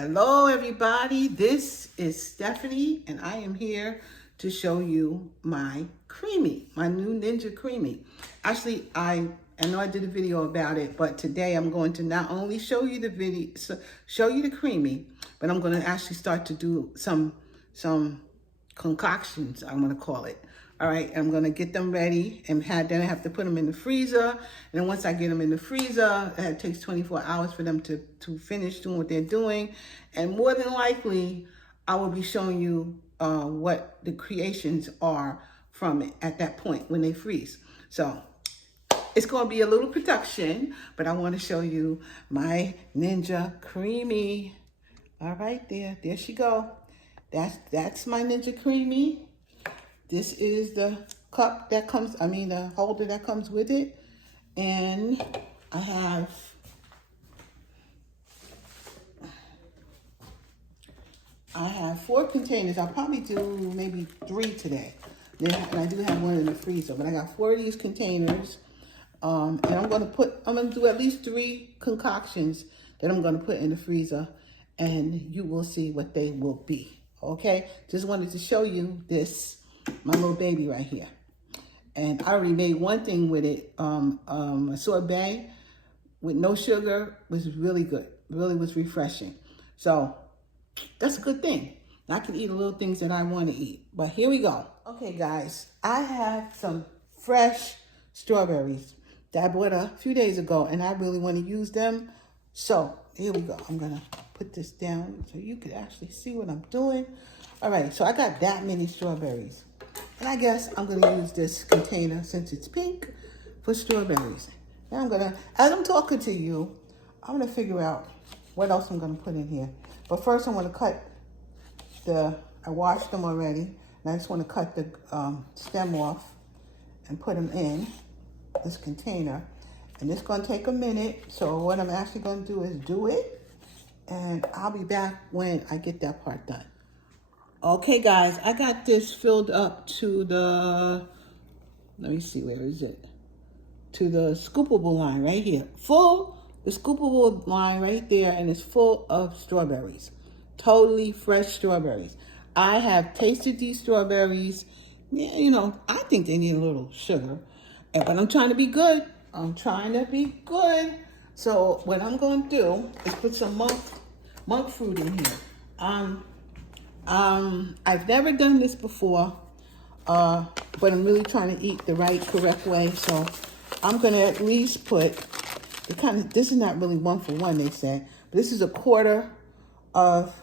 Hello everybody, this is Stephanie and I am here to show you my new Ninja Creami. Actually, I know I did a video about it, but today I'm going to not only show you the Creami, but I'm going to actually start to do some concoctions, I'm going to call it. All right, I'm going to get them ready and then I have to put them in the freezer. And then once I get them in the freezer, it takes 24 hours for them to finish doing what they're doing. And more than likely, I will be showing you what the creations are from it at that point when they freeze. So it's going to be a little production, but I want to show you my Ninja Creami. All right, there she go. That's my Ninja Creami. This is the cup that comes, the holder that comes with it. And I have 4 containers. I'll probably do maybe 3 today. And I do have one in the freezer, but I got 4 of these containers. And I'm gonna do at least 3 concoctions that I'm gonna put in the freezer, and you will see what they will be. Okay? Just wanted to show you this. My little baby right here. And I already made one thing with it. A sorbet with no sugar was really good. Really was refreshing. So that's a good thing. I can eat the little things that I want to eat. But here we go. Okay, guys. I have some fresh strawberries that I bought a few days ago, and I really want to use them. So here we go. I'm going to put this down so you can actually see what I'm doing. All right, so I got that many strawberries. And I guess I'm going to use this container, since it's pink, for strawberries. Now as I'm talking to you, I'm going to figure out what else I'm going to put in here. But first I'm going to cut I washed them already. And I just want to cut the stem off and put them in this container. And it's going to take a minute. So what I'm actually going to do is do it. And I'll be back when I get that part done. Okay, guys, I got this filled up to let me see, where is it? To the scoopable line right here. The scoopable line right there, and it's full of strawberries. Totally fresh strawberries. I have tasted these strawberries. Yeah, I think they need a little sugar. But I'm trying to be good. So what I'm going to do is put some monk fruit in here. I've never done this before, but I'm really trying to eat the correct way. So I'm going to at least put this is not really 1 for 1, they say, but this is 1/4 of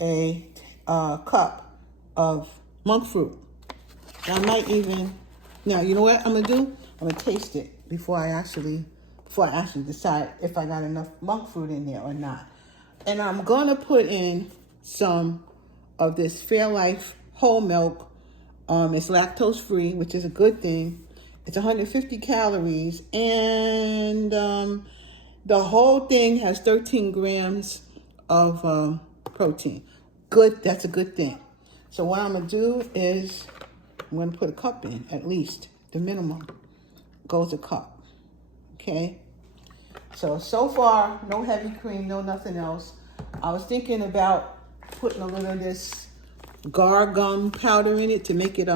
a cup of monk fruit. I might now, you know what I'm going to do? I'm going to taste it before I actually decide if I got enough monk fruit in there or not. And I'm going to put in some of this Fairlife whole milk. It's lactose free, which is a good thing. It's 150 calories, and the whole thing has 13 grams of protein. Good, that's a good thing. So what I'm gonna do is I'm gonna put a cup in, at least. The minimum goes a cup. Okay. So far, no heavy cream, no nothing else. I was thinking about putting a little of this gar gum powder in it to make it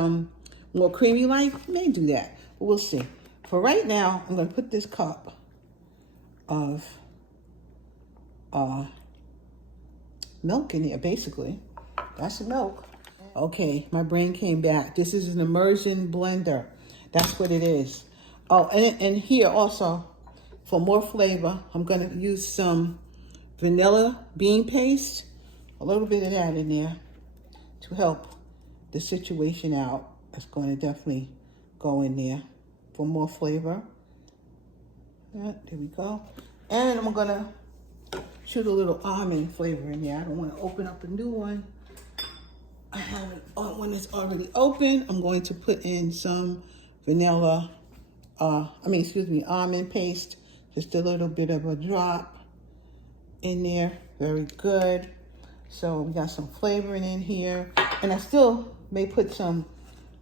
more creamy like. May do that, but we'll see. For right now, I'm going to put this cup of milk in here, basically. That's the milk. Okay, my brain came back. This is an immersion blender. That's what it is. Oh, and here also, for more flavor, I'm going to use some vanilla bean paste. A little bit of that in there to help the situation out. It's going to definitely go in there for more flavor. There we go. And I'm going to shoot a little almond flavor in there. I don't want to open up a new one. I have one that's already open. I'm going to put in some vanilla, almond paste. Just a little bit of a drop in there. Very good. So we got some flavoring in here. And I still may put some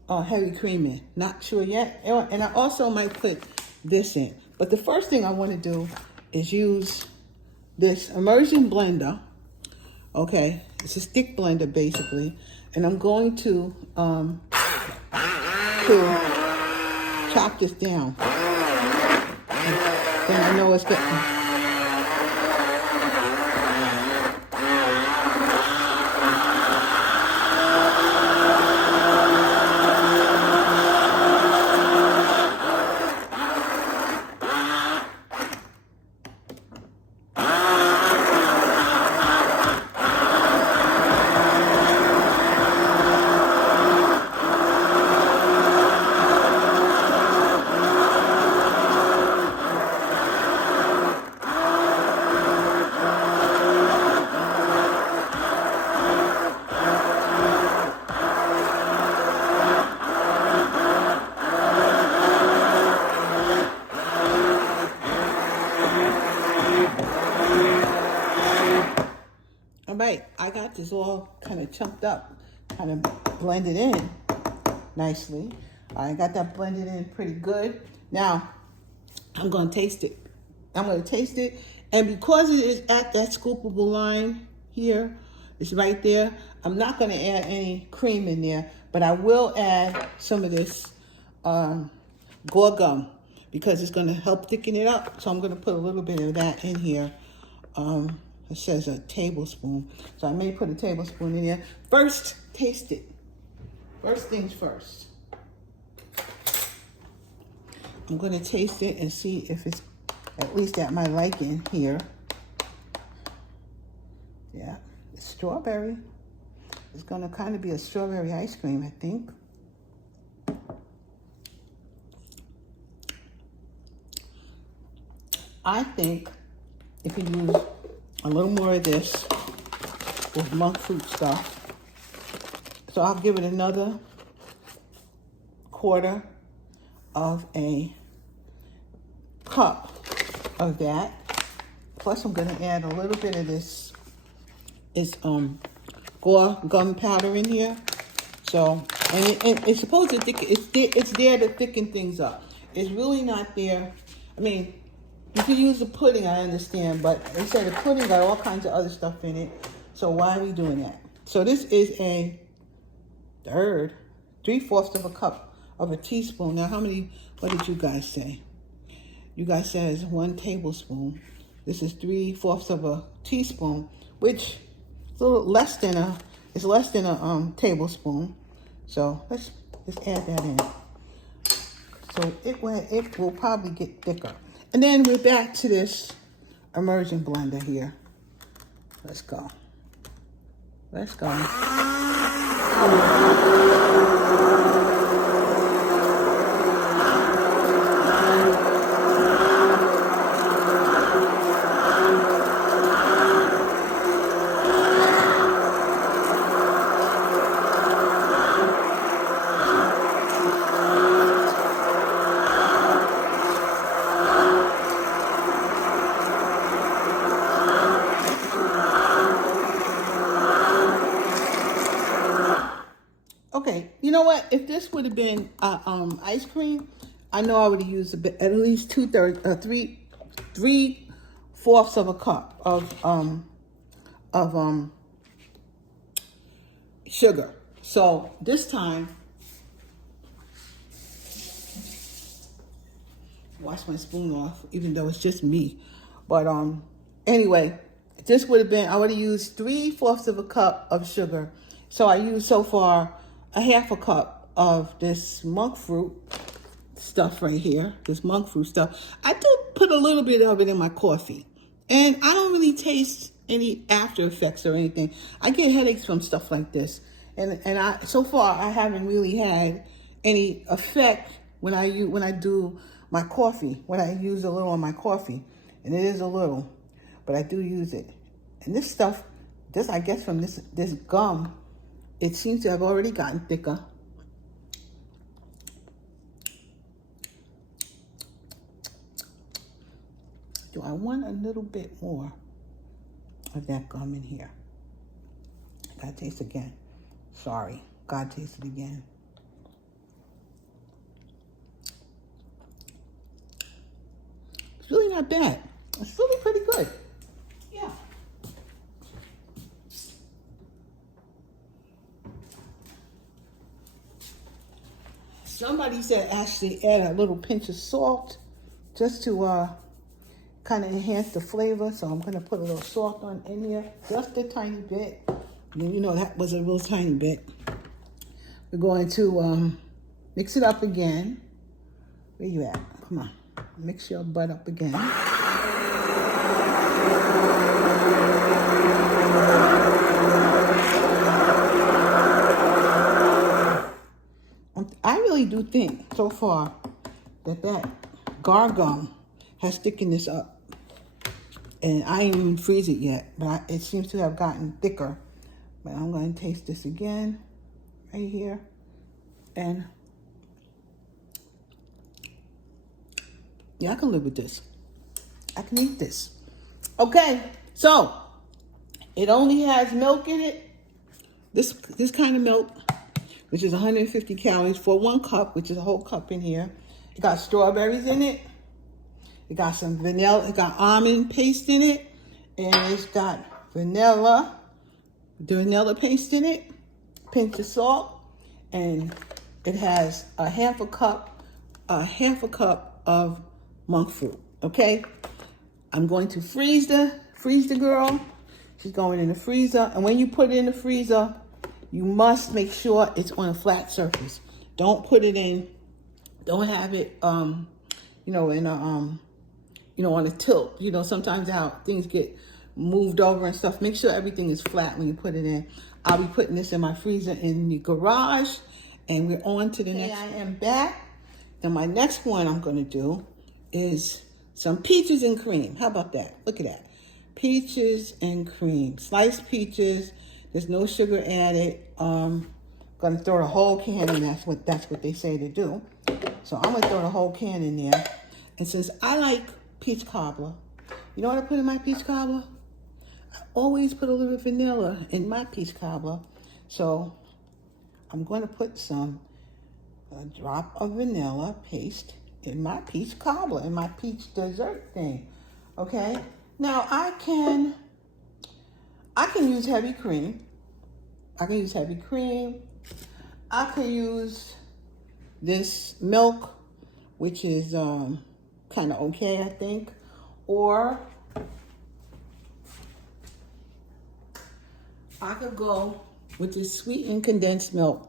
heavy cream in. Not sure yet. And I also might put this in. But the first thing I want to do is use this immersion blender Okay, it's a stick blender basically, and I'm going to chop this down. Then I know it's getting. All right, I got this all kind of chunked up, kind of blended in nicely. I got that blended in pretty good. Now, I'm going to taste it. And because it is at that scoopable line here, it's right there, I'm not going to add any cream in there, but I will add some of this gore gum because it's going to help thicken it up. So I'm going to put a little bit of that in here. It says a tablespoon, so I may put a tablespoon in there. First, taste it. First things first. I'm going to taste it and see if it's at least at my liking here. Yeah, it's strawberry. It's going to kind of be a strawberry ice cream, I think. I think if you use a little more of this with monk fruit stuff. So I'll give it another quarter of a cup of that. Plus I'm gonna add a little bit of this gore gum powder in here. So, and it's supposed to thicken, it's there to thicken things up. It's really not there. I mean, you could use the pudding, I understand, but they said the pudding got all kinds of other stuff in it. So why are we doing that? So this is a 3/4 of a cup of a teaspoon. Now what did you guys say? You guys said it's 1 tablespoon. This is 3/4 of a teaspoon, which is a little less than a tablespoon. So let's add that in. So it will probably get thicker. And then we're back to this immersion blender here. Let's go. Let's go. Okay, you know what? If this would have been ice cream, I know I would have used at least 3/4 of a cup of sugar. So this time, wash my spoon off, even though it's just me. But anyway, this would have been, I would have used 3/4 of a cup of sugar. So I used so far a 1/2 cup of this monk fruit stuff right here, this monk fruit stuff. I do put a little bit of it in my coffee, and I don't really taste any after effects or anything. I get headaches from stuff like this, and so far I haven't really had any effect when I do my coffee, when I use a little on my coffee, and it is a little, but I do use it. And this stuff, I guess from this gum, it seems to have already gotten thicker. Do I want a little bit more of that gum in here? I gotta taste again. Sorry, gotta taste it again. It's really not bad. It's really pretty good. Yeah. Somebody said actually add a little pinch of salt just to kind of enhance the flavor. So I'm gonna put a little salt on in here, just a tiny bit. And then, you know, that was a real tiny bit. We're going to mix it up again. Where you at? Come on, mix your butt up again. I really do think so far that gargum has thickened this up. And I ain't even freeze it yet, but it seems to have gotten thicker. But I'm going to taste this again right here. And yeah, I can live with this. I can eat this. Okay, so it only has milk in it. This kind of milk, which is 150 calories for 1 cup, which is a whole cup in here. It got strawberries in it. It got some vanilla. It got almond paste in it. And it's got the vanilla paste in it. Pinch of salt. And it has a half a cup of monk fruit. Okay? I'm going to freeze the girl. She's going in the freezer. And when you put it in the freezer, you must make sure it's on a flat surface. Don't put it in, don't have it, you know, in a, you know, on a tilt. You know, sometimes how things get moved over and stuff. Make sure everything is flat when you put it in. I'll be putting this in my freezer in the garage, and we're on to the next. I am back, and my next one I'm going to do is some peaches and cream. How about that? Look at that. Peaches and cream. Sliced peaches. There's no sugar added. Gonna throw the whole can in. That's what they say to do. So I'm gonna throw the whole can in there. And since I like peach cobbler, you know what I put in my peach cobbler? I always put a little vanilla in my peach cobbler. So I'm gonna put a drop of vanilla paste in my peach cobbler, in my peach dessert thing. Okay. Now I can use heavy cream. I can use this milk, which is kind of okay, I think. Or I could go with this sweetened condensed milk.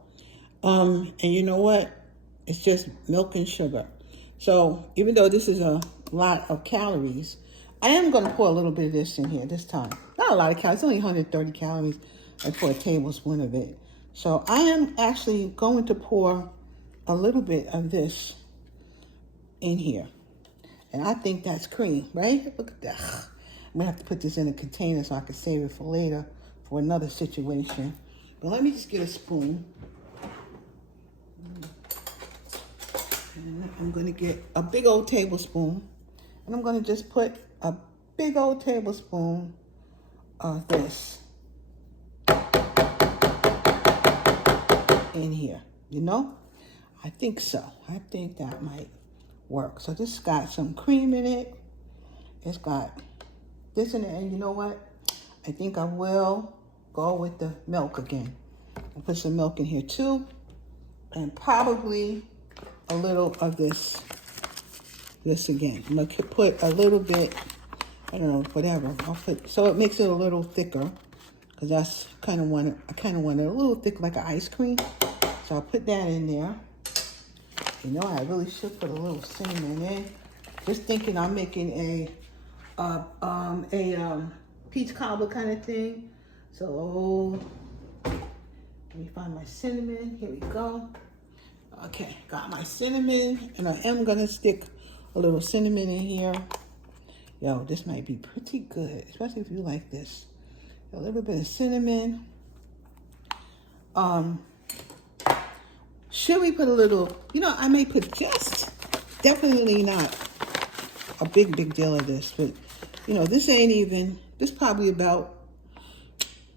And you know what? It's just milk and sugar. So even though this is a lot of calories, I am going to pour a little bit of this in here this time. Not a lot of calories, it's only 130 calories. I pour a tablespoon of it. So I am actually going to pour a little bit of this in here. And I think that's cream, right? Look at that. I'm going to have to put this in a container so I can save it for later, for another situation. But let me just get a spoon. And I'm going to get a big old tablespoon. And I'm going to just put a big old tablespoon of this in here, you know? I think so. I think that might work. So this got some cream in it. It's got this in it. And you know what? I think I will go with the milk again. I'll put some milk in here too. And probably a little of this again. I'm going to put a little bit, I don't know, whatever. I'll put, so it makes it a little thicker. Because that's I kind of want it a little thick, like an ice cream. So I'll put that in there. You know, I really should put a little cinnamon in. Just thinking I'm making a peach cobbler kind of thing. So let me find my cinnamon. Here we go. Okay, got my cinnamon, and I am gonna stick a little cinnamon in here. Yo, this might be pretty good, especially if you like this. A little bit of cinnamon. Should we put a little, you know, I may put just, definitely not a big deal of this, but, you know, this ain't even, this probably about,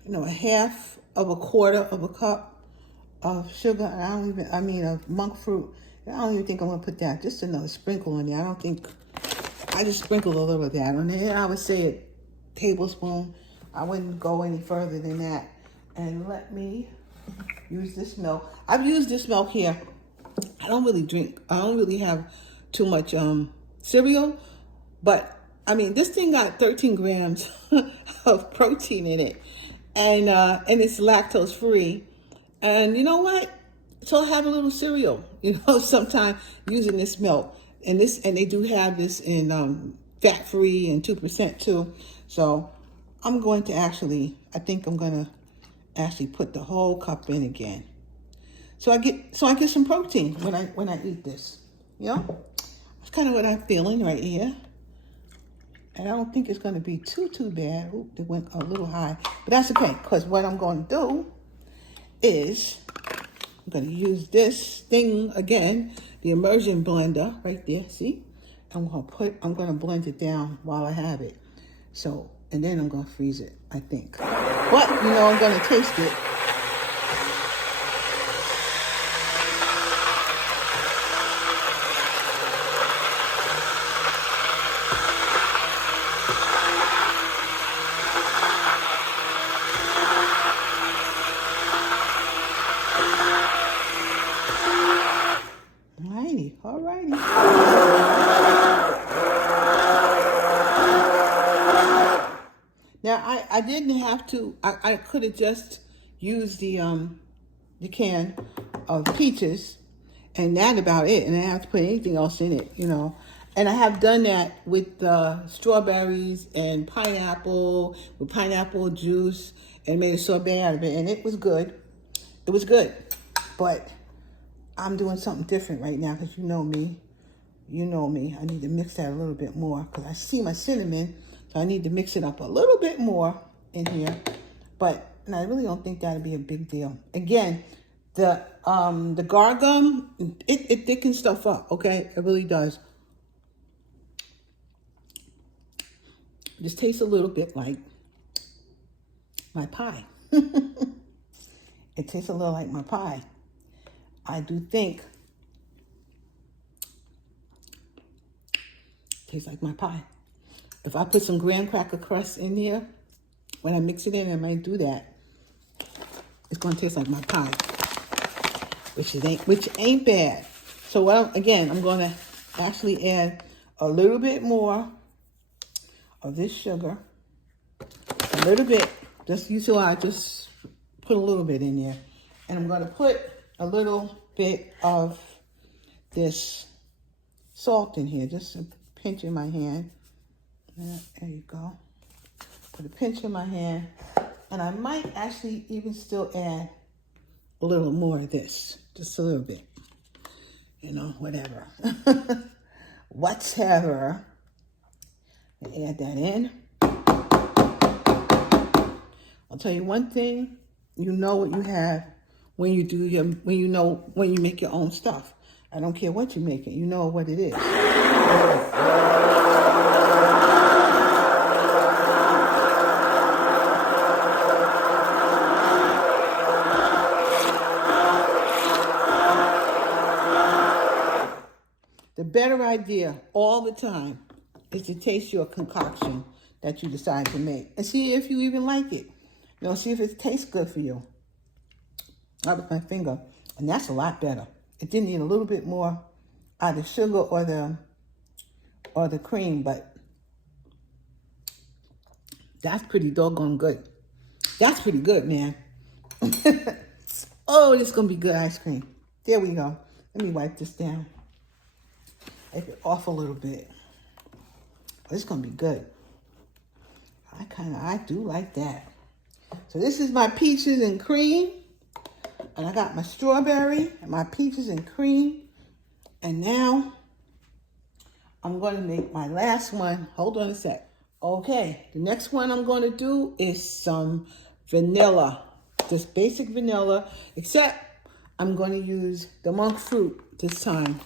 you know, a quarter of a cup of sugar. And of monk fruit. I don't even think I'm going to put that, just another sprinkle on there. I just sprinkled a little of that on there. I would say a tablespoon. I wouldn't go any further than that. And let me use this milk. I've used this milk here I don't really have too much cereal, but I mean, this thing got 13 grams of protein in it, and it's lactose free. And you know what? So I have a little cereal, sometime using this milk, and they do have this in fat free and 2% too. So I think I'm going to actually put the whole cup in again. So I get some protein when I eat this. That's kind of what I'm feeling right here. And I don't think it's going to be too bad. Oop, it went a little high, but that's okay, because what I'm going to do is I'm going to use this thing again, the immersion blender right there. See, I'm going to blend it down while I have it. So, and then I'm going to freeze it, I think. But I'm going to taste it. Alrighty. Now I didn't have to. I could have just used the can of peaches, and that about it. And I didn't have to put anything else in it, And I have done that with strawberries and pineapple, with pineapple juice, and made a sorbet out of it, and it was good. It was good, but I'm doing something different right now, because you know me. I need to mix that a little bit more, because I see my cinnamon, so I need to mix it up a little bit more in here. And I really don't think that'd be a big deal. Again, the gar gum, it thickens stuff up, okay? It really does. This tastes a little bit like my pie. It tastes a little like my pie. I do think it tastes like my pie. If I put some graham cracker crust in here, when I mix it in, I might do that. It's going to taste like my pie, which ain't bad. So again, I'm going to actually add a little bit more of this sugar, a little bit. I just put a little bit in there, and I'm going to put a little bit of this salt in here, just a pinch in my hand. There you go. Put a pinch in my hand, and I might actually even still add a little more of this, just a little bit. Whatever. Whatever. Add that in. I'll tell you one thing. You know what you have when you make your own stuff. I don't care what you make it. You know what it is. The better idea all the time is to taste your concoction that you decide to make and see if you even like it. See if it tastes good for you. Not with my finger, and that's a lot better. It did need a little bit more either sugar or the cream, but that's pretty doggone good. That's pretty good, man. Oh, this is gonna be good ice cream. There we go. Let me wipe this down. Wipe it off a little bit. It's gonna be good. I do like that. So this is my peaches and cream. And I got my strawberry and my peaches and cream. And now I'm going to make my last one. Hold on a sec. Okay, the next one I'm going to do is some vanilla. Just basic vanilla, except I'm going to use the monk fruit this time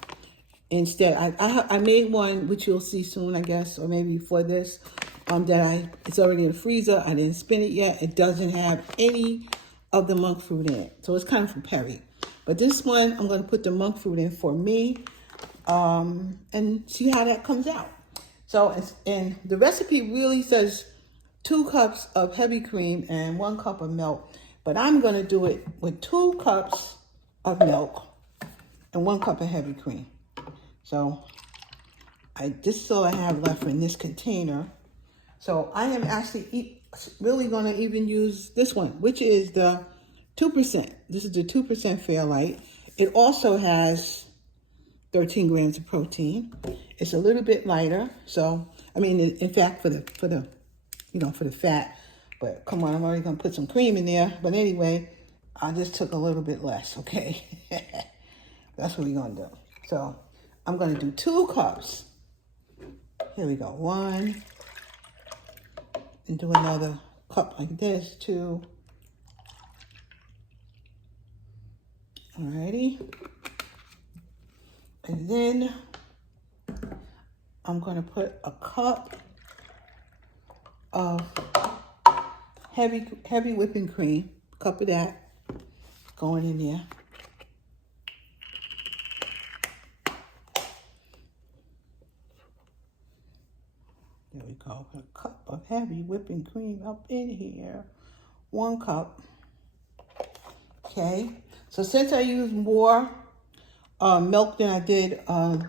instead. I made one, which you'll see soon, I guess, or maybe before this, it's already in the freezer. I didn't spin it yet. It doesn't have any of the monk fruit in it. So it's kind of from Perry. But this one, I'm going to put the monk fruit in for me and see how that comes out. So, and the recipe really says 2 cups of heavy cream and 1 cup of milk. But I'm going to do it with 2 cups of milk and 1 cup of heavy cream. So this is all I have left in this container. So I am actually really going to even use this one, which is the 2%. This is the 2% Fairlight. It also has 13 grams of protein. It's a little bit lighter. So, I mean, in fact, for the fat. But come on, I'm already going to put some cream in there. But anyway, I just took a little bit less, okay? That's what we're going to do. So I'm going to do 2 cups. Here we go. 1. And do another cup like this, 2. Alrighty. And then I'm going to put a cup of heavy whipping cream, a cup of that going in there. There we go. Put a cup of heavy whipping cream up in here. 1 cup. Okay. So since I used more milk than I did, and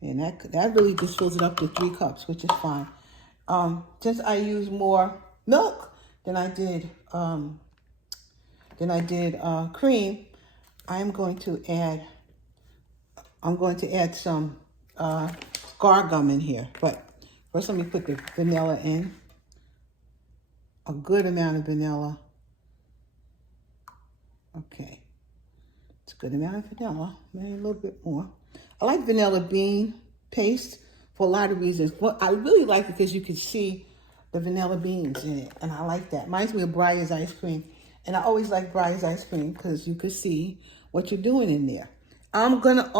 that really just fills it up to 3 cups, which is fine. Since I used more milk than I did cream, I'm going to add some guar gum in here. But first, let me put the vanilla in. A good amount of vanilla. Okay, it's a good amount of vanilla. Maybe a little bit more. I like vanilla bean paste for a lot of reasons. Well, I really like it because you can see the vanilla beans in it, and I like that. Reminds me of Breyer's ice cream, and I always like Breyer's ice cream because you can see what you're doing in there. I'm gonna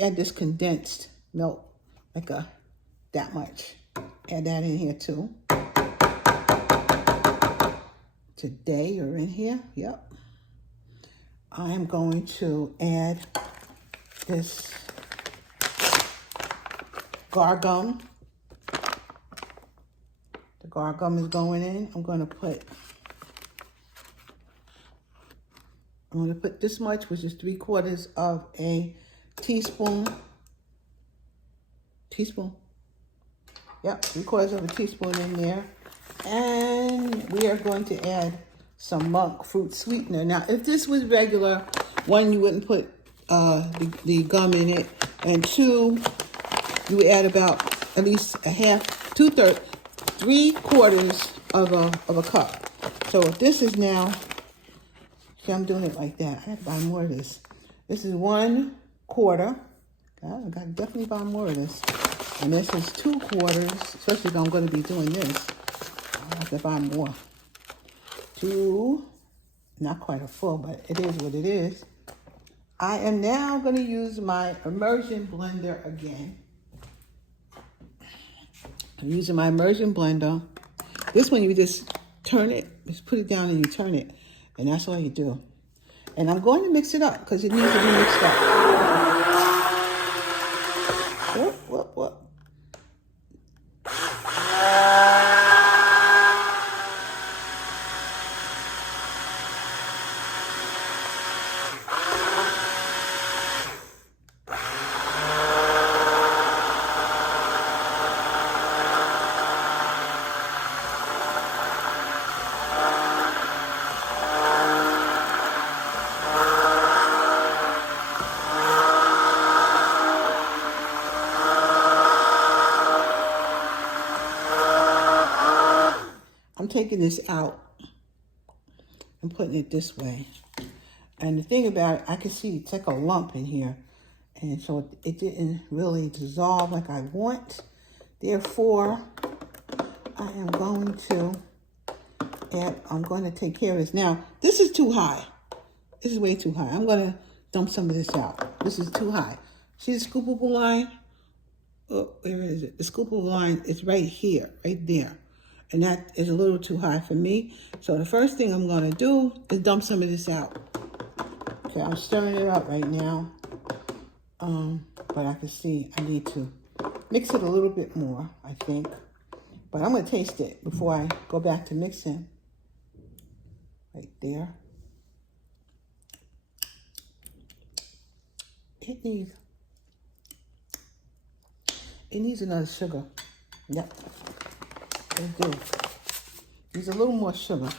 add this condensed milk, like that much. Add that in here too. Today you're in here, yep. I am going to add this guar gum. The guar gum is going in. I'm going to put this much, which is 3/4 of a teaspoon. Yep, 3/4 of a teaspoon in there. And we are going to add some monk fruit sweetener. Now, if this was regular, 1, you wouldn't put the gum in it, and 2, you would add about at least a half, 2/3, 3/4 of a cup. So if this is now, see, I'm doing it like that. I have to buy more of this. This is 1/4. I got to definitely buy more of this. And this is 2/4, especially if I'm going to be doing this. I have to buy more. 2, not quite a full, but it is what it is. I am now going to use my immersion blender again. I'm using my immersion blender. This one, you just turn it, just put it down and you turn it. And that's all you do. And I'm going to mix it up because it needs to be mixed up. Whoop. I'm taking this out and putting it this way. And the thing about it, I can see it's like a lump in here. And so it didn't really dissolve like I want. Therefore, I'm going to take care of this. Now, this is too high. This is way too high. I'm going to dump some of this out. This is too high. See the scoopable line? Oh, where is it? The scoopable line is right here, right there. And that is a little too high for me. So the first thing I'm going to do is dump some of this out. Okay, I'm stirring it up right now. But I can see I need to mix it a little bit more, I think. But I'm going to taste it before I go back to mixing. Right there. it needs another sugar. Yep, it do. Needs a little more sugar.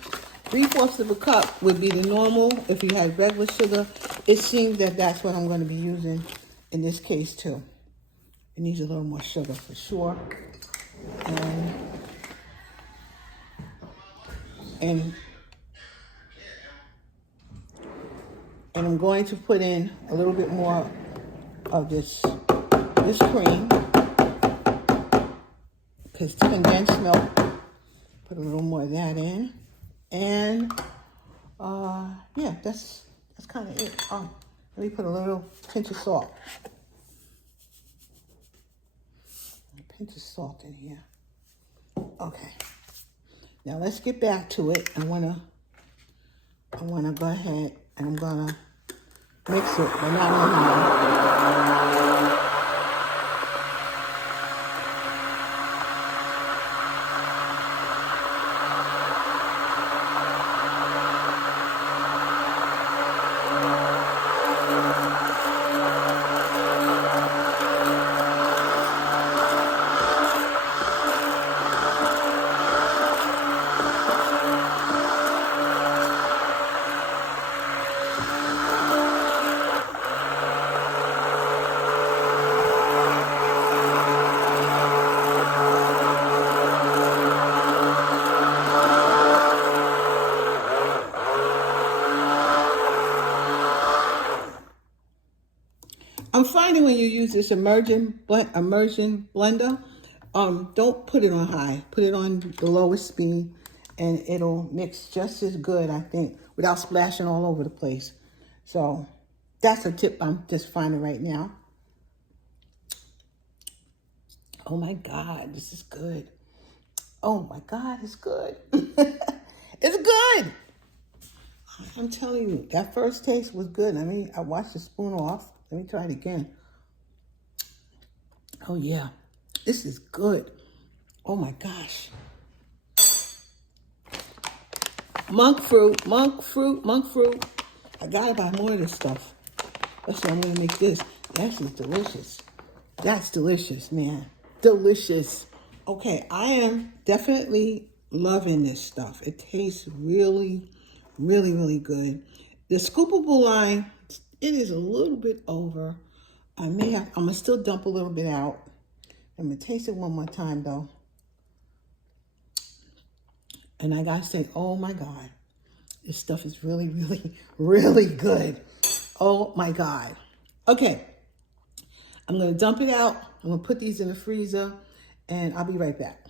3/4 of a cup would be the normal if you had regular sugar. It seems that that's what I'm going to be using in this case too. It needs a little more sugar for sure. And I'm going to put in a little bit more of this cream, because it's condensed milk. Put a little more of that in, and yeah, that's kind of it. Let me put a little pinch of salt. A pinch of salt in here. Okay. Now let's get back to it. I wanna go ahead and I'm gonna mix it, but not on high. I'm finding when you use this immersion blender, don't put it on high. Put it on the lowest speed, and it'll mix just as good, I think, without splashing all over the place. So that's a tip I'm just finding right now. Oh my God, this is good. Oh my God, it's good. It's good. I'm telling you, that first taste was good. I mean, I washed the spoon off. Let me try it again. Oh yeah, this is good. Oh my gosh. Monk fruit. I gotta buy more of this stuff. That's why I'm gonna make this. That's just delicious. That's delicious, man. Delicious. Okay, I am definitely loving this stuff. It tastes really, really, really good. The scoopable line, it is a little bit over. I'm gonna still dump a little bit out. I'm gonna taste it one more time though. And I gotta say, oh my God, this stuff is really, really, really good. Oh my God. Okay, I'm gonna dump it out. I'm gonna put these in the freezer and I'll be right back.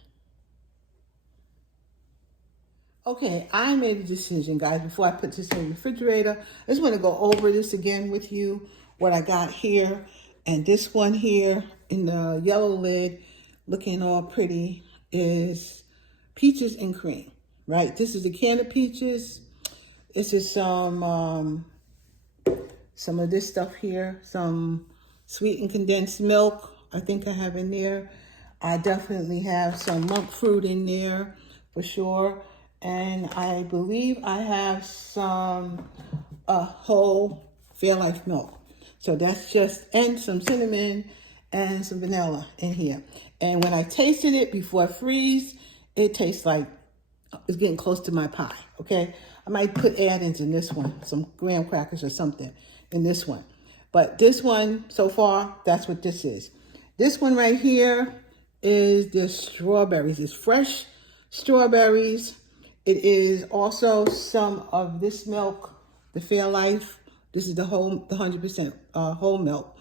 Okay, I made a decision, guys, before I put this in the refrigerator. I just want to go over this again with you, what I got here. And this one here in the yellow lid, looking all pretty, is peaches and cream, right? This is a can of peaches. This is some of this stuff here, some sweetened condensed milk, I think I have in there. I definitely have some monk fruit in there for sure. And I believe I have some whole Fairlife milk. So that's just, and some cinnamon and some vanilla in here. And when I tasted it before I freeze, it tastes like it's getting close to my pie, okay? I might put add-ins in this one, some graham crackers or something in this one. But this one, so far, that's what this is. This one right here is the strawberries. It's fresh strawberries. It is also some of this milk, the Fairlife. This is the 100% whole milk.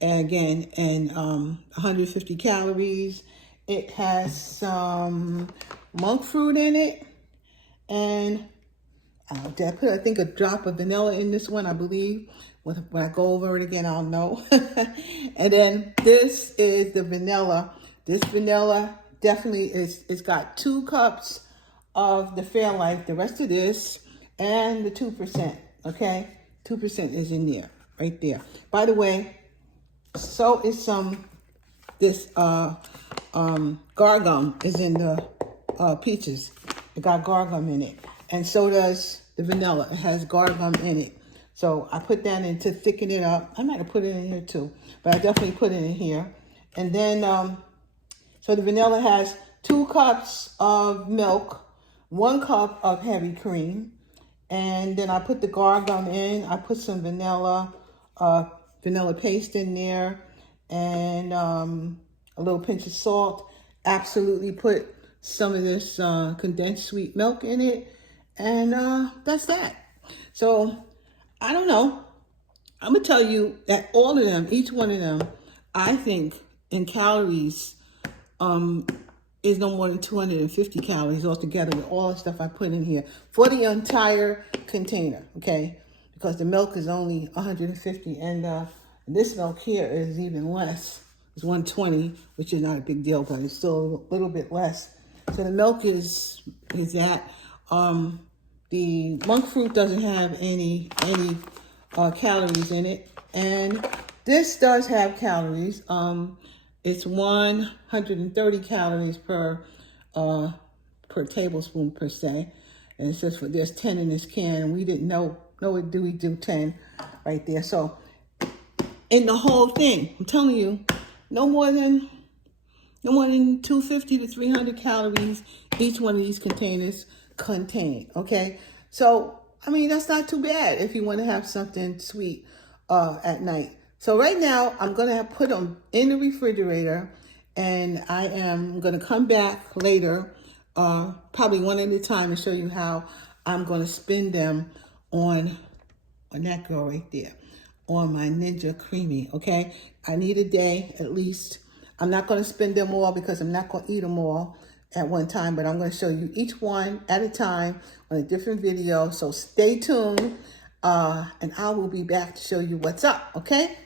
And again, 150 calories. It has some monk fruit in it. And did I put, I think, a drop of vanilla in this one, I believe. When I go over it again, I'll know. And then this is the vanilla. This vanilla definitely it's got 2 cups of the Fairlife, the rest of this, and the 2%, okay? 2% is in there, right there. By the way, so is this gargum is in the peaches. It got gargum in it. And so does the vanilla. It has gargum in it. So I put that in to thicken it up. I might have put it in here too, but I definitely put it in here. And then, so the vanilla has 2 cups of milk, 1 cup of heavy cream. And then I put the gargum in. I put some vanilla paste in there, and a little pinch of salt. Absolutely put some of this condensed sweet milk in it. And that's that. So, I don't know. I'm going to tell you that all of them, each one of them, I think in calories is no more than 250 calories altogether with all the stuff I put in here for the entire container, okay? Because the milk is only 150, and this milk here is even less. It's 120, which is not a big deal, but it's still a little bit less. So the milk is that. The monk fruit doesn't have any calories in it, and this does have calories. It's 130 calories per tablespoon per se, and it says there's 10 in this can, and we didn't know it. We do 10 right there. So in the whole thing, I'm telling you, no more than 250 to 300 calories each one of these containers contain. Okay, so I mean that's not too bad if you want to have something sweet at night. So right now I'm gonna put them in the refrigerator, and I am gonna come back later, probably one at a time, and show you how I'm gonna spin them on that girl right there, on my Ninja Creami. Okay, I need a day at least. I'm not going to spin them all because I'm not going to eat them all at one time, but I'm going to show you each one at a time on a different video. So stay tuned, and I will be back to show you what's up, okay?